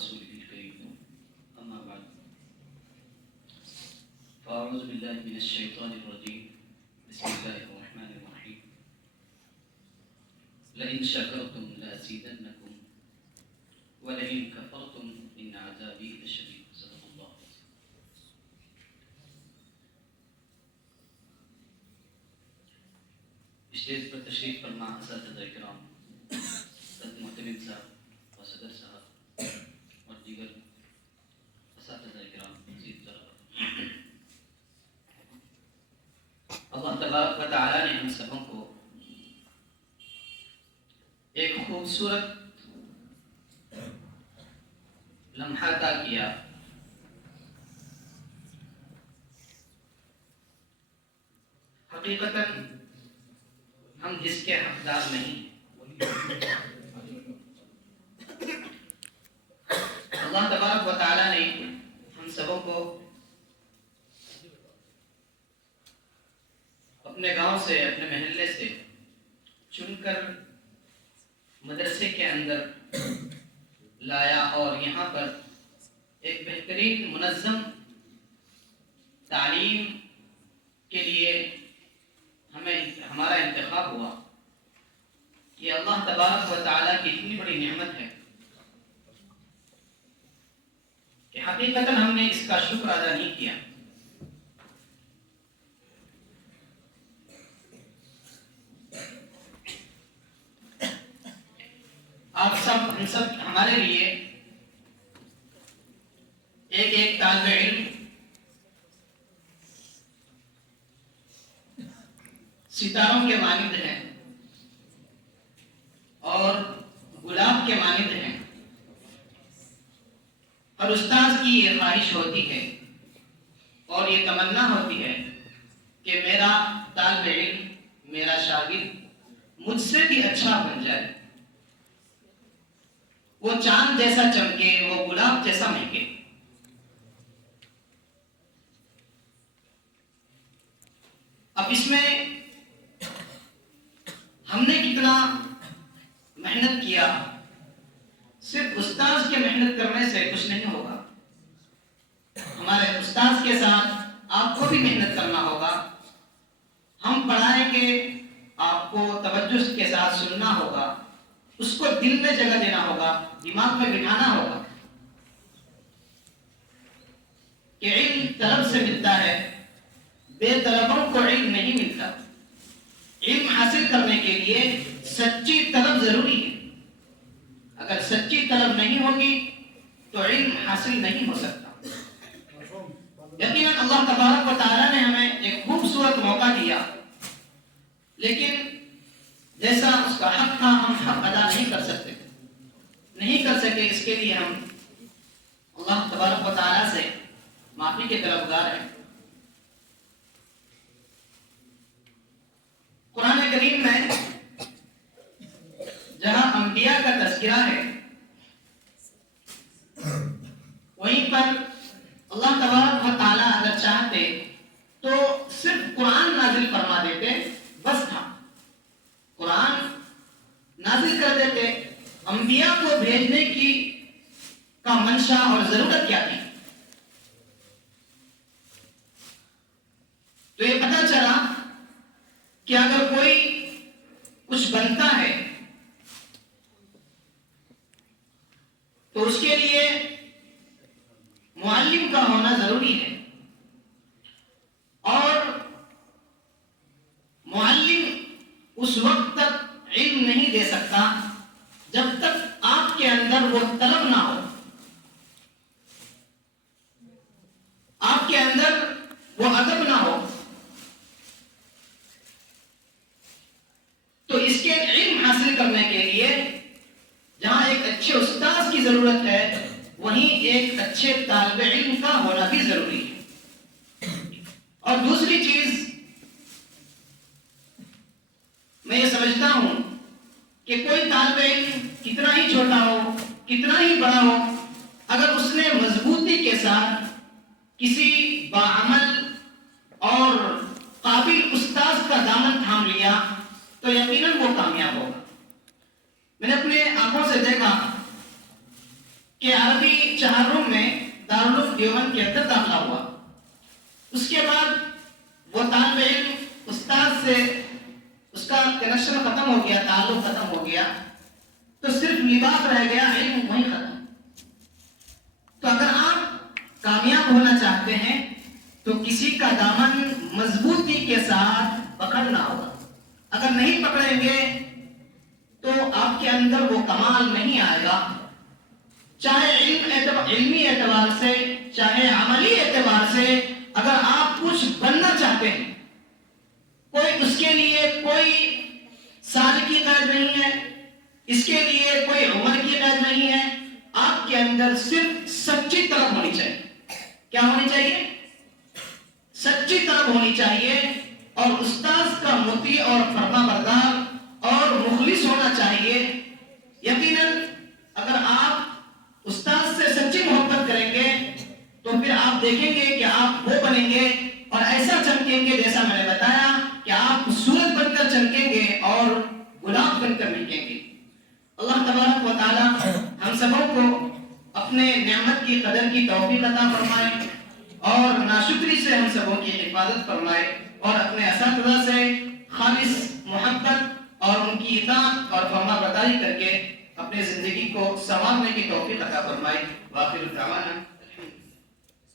ورسوله الكريم أما بعد فأعوذ بالله من الشيطان الرجيم بسم الله الرحمن الرحيم لئن شكرتم لأزيدنكم ولئن كفرتم إن عذابي لشديد صدق الله. اسٹیج پر تشریف فرما اساتذہ کرام، حضرت محتمم صاحب اور صدر صاحب اور دیگر اساتذہ کرام، مزید طلباء، اللہ تبارک و تعالی نے ہم سبوں کو ایک خوبصورت لمحہ عطا کیا. حقیقتاً ہم جس کے حقدار نہیں، اللہ تبارک و تعالی نے ہم سبوں کو اپنے گاؤں سے، اپنے محلے سے چن کر مدرسے کے اندر لایا اور یہاں پر ایک بہترین منظم تعلیم کے لیے ہمارا انتخاب ہوا. یہ اللہ تبارک و تعالیٰ کی اتنی بڑی نعمت ہے کہ حقیقتاً ہم نے اس کا شکر ادا نہیں کیا. آپ سب، ہم سب، ہمارے لیے ایک ایک طالب علم ستاروں کے مانند ہیں اور گلاب کے مانند ہیں. اور استاذ کی یہ خواہش ہوتی ہے اور یہ تمنا ہوتی ہے کہ میرا طالب علم، میرا شاگرد مجھ سے بھی اچھا بن جائے، وہ چاند جیسا چمکے، وہ گلاب جیسا مہکے. اب اس میں ہم نے کتنا محنت کیا، صرف استاذ کے محنت کرنے سے کچھ نہیں ہوگا. ہمارے استاذ کے ساتھ آپ کو بھی محنت کرنا ہوگا. ہم پڑھائیں گے، آپ کو توجہ کے ساتھ سننا ہوگا، اس کو دل میں جگہ دینا ہوگا، دماغ میں بٹھانا ہوگا کہ علم طلب سے ملتا ہے، بے طلبوں کو علم نہیں ملتا. علم حاصل کرنے کے لیے سچی طلب ضروری ہے. اگر سچی طلب نہیں ہوگی تو علم حاصل نہیں ہو سکتا. یقیناً اللہ تبارک و تعالیٰ نے ہمیں ایک خوبصورت موقع دیا، لیکن جیسا اس کا حق تھا ہم حق ادا نہیں کر سکے. اس کے لیے ہم اللہ تبارک و تعالیٰ سے معافی کے طلبگار ہیں. قرآن کریم میں جہاں انبیاء کا تذکرہ ہے، وہیں پر اللہ تبارک و تعالیٰ اگر چاہتے تو صرف قرآن نازل فرما دیتے، بس تھا. قرآن نازل کر دیتے. انبیاء کو بھیجنے کا منشا اور ضرورت کیا تھی؟ تو یہ پتہ چلا کہ اگر کوئی کچھ بنتا ہے تو اس کے لیے معلم کا ہونا ضروری ہے. اور معلم اس وقت تک علم نہیں دے سکتا جب تک آپ کے اندر وہ طلب نہ ہو، آپ کے اندر وہ ادب نہ ہو. تو اس کے علم حاصل کرنے کے لیے جہاں ایک اچھے استاذ کی ضرورت ہے، وہیں ایک اچھے طالب علم کا ہونا بھی ضروری ہے. اور دوسری چیز میں یہ سمجھتا ہوں کہ کوئی طالب علم کتنا ہی چھوٹا ہو، کتنا ہی بڑا ہو، اگر اس نے مضبوطی کے ساتھ کسی باعمل اور قابل استاذ کا دامن تھام لیا تو یقیناً وہ کامیاب ہوگا. میں نے اپنے آنکھوں سے دیکھا کہ عربی چہارم میں دارالعلوم دیوبند کے اندر داخلہ ہوا. اس کے بعد وہ طالب علم استاد سے اس کا کنیکشن ختم ہو گیا، تعلق ختم ہو گیا، تو صرف لباس رہ گیا، علم وہیں ختم. تو اگر آپ کامیاب ہونا چاہتے ہیں تو کسی کا دامن مضبوطی کے ساتھ پکڑنا ہوگا. اگر نہیں پکڑیں گے تو آپ کے اندر وہ کمال نہیں آئے گا. چاہے علمی اعتبار سے، چاہے عملی اعتبار سے، اگر آپ کچھ بننا چاہتے ہیں، کوئی اس کے لیے کوئی سال کی قید نہیں ہے، اس کے لیے کوئی عمر کی قید نہیں ہے. آپ کے اندر صرف سچی طلب ہونی چاہیے. کیا ہونی چاہیے؟ سچی طلب ہونی چاہیے، اور استاذ کا مطیع اور فرما بردار اور مخلص ہونا چاہیے. یقیناً اگر آپ استاذ سے سچی محبت کریں گے تو پھر آپ دیکھیں گے کہ آپ وہ بنیں گے اور ایسا چمکیں گے جیسا میں نے بتایا کہ آپ سورج بن کر چمکیں گے اور گلاب بن کر مٹیں گے. اللہ تبارک و تعالی ہم سبوں کو اپنے نعمت کی قدر کی توفیق عطا فرمائے اور ناشکری سے ہم سبوں کی حفاظت فرمائے، اور اپنے اساتذہ سے خالص محبت اور ان کی اطاعت اور فرما برداری کر کے اپنے زندگی کو سنوارنے کی توفیق عطا فرمائے. وآخر دعوانا